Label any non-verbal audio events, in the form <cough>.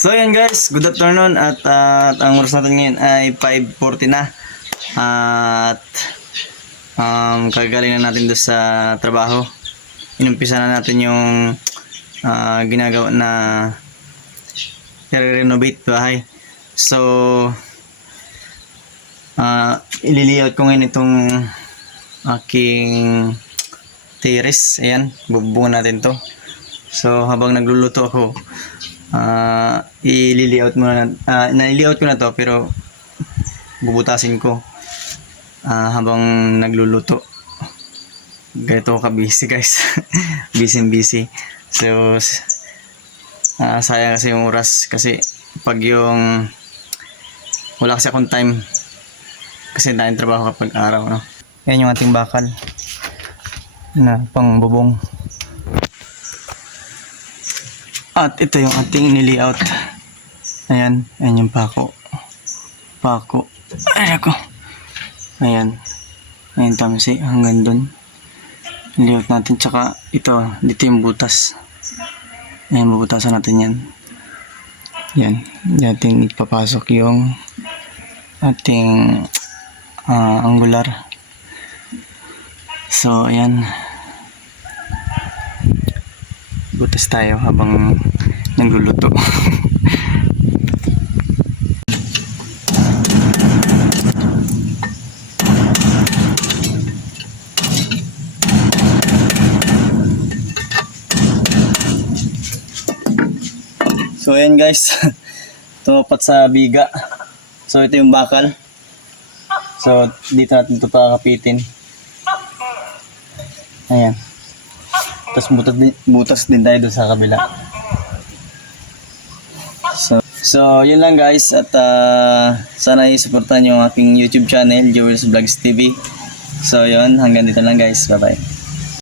So yan guys, good afternoon at, ah, at ang oras natin ngayon ay 5.40 na at um, kagaling na natin doon sa trabaho. Inumpisa na natin yung ah, ginagawa na renovate bahay. So ah ililiot ko ngayon itong aking terrace. Ayan, bubungan natin to. So habang nagluluto ako, ah i-layout muna na, ah, na-layout ko na to pero bubutasin ko ah, habang nagluluto. Ganito ako ka-busy guys. <laughs> busy busy. So ah, sayang kasi yung oras kasi pag yung wala kasi akong time kasi dahil trabaho kapag araw no. Yan yung ating bakal na pang bubong. At ito yung ating niliaut. Ayan, ayan yung pako. Pako. Ay, ako. Ayan. Ayan tamsi, hanggang dun. Niliaut natin. Tsaka ito, dito yung butas. Ayan, bubutasan natin yan. Yan. Natin ipapasok yung ating ah, angular. So, ayan. Butas tayo habang nagluluto. so, ayan guys. <laughs> Tumapat sa biga. So, ito yung bakal. So, dito natin ito pakakapitin. Ayan. Tapos butas din, butas din tayo doon sa kabila. So, so yun lang guys at ah, sana i-supportan yung aking YouTube channel, Jewels Vlogs TV. So yun, hanggang dito lang guys. Bye-bye.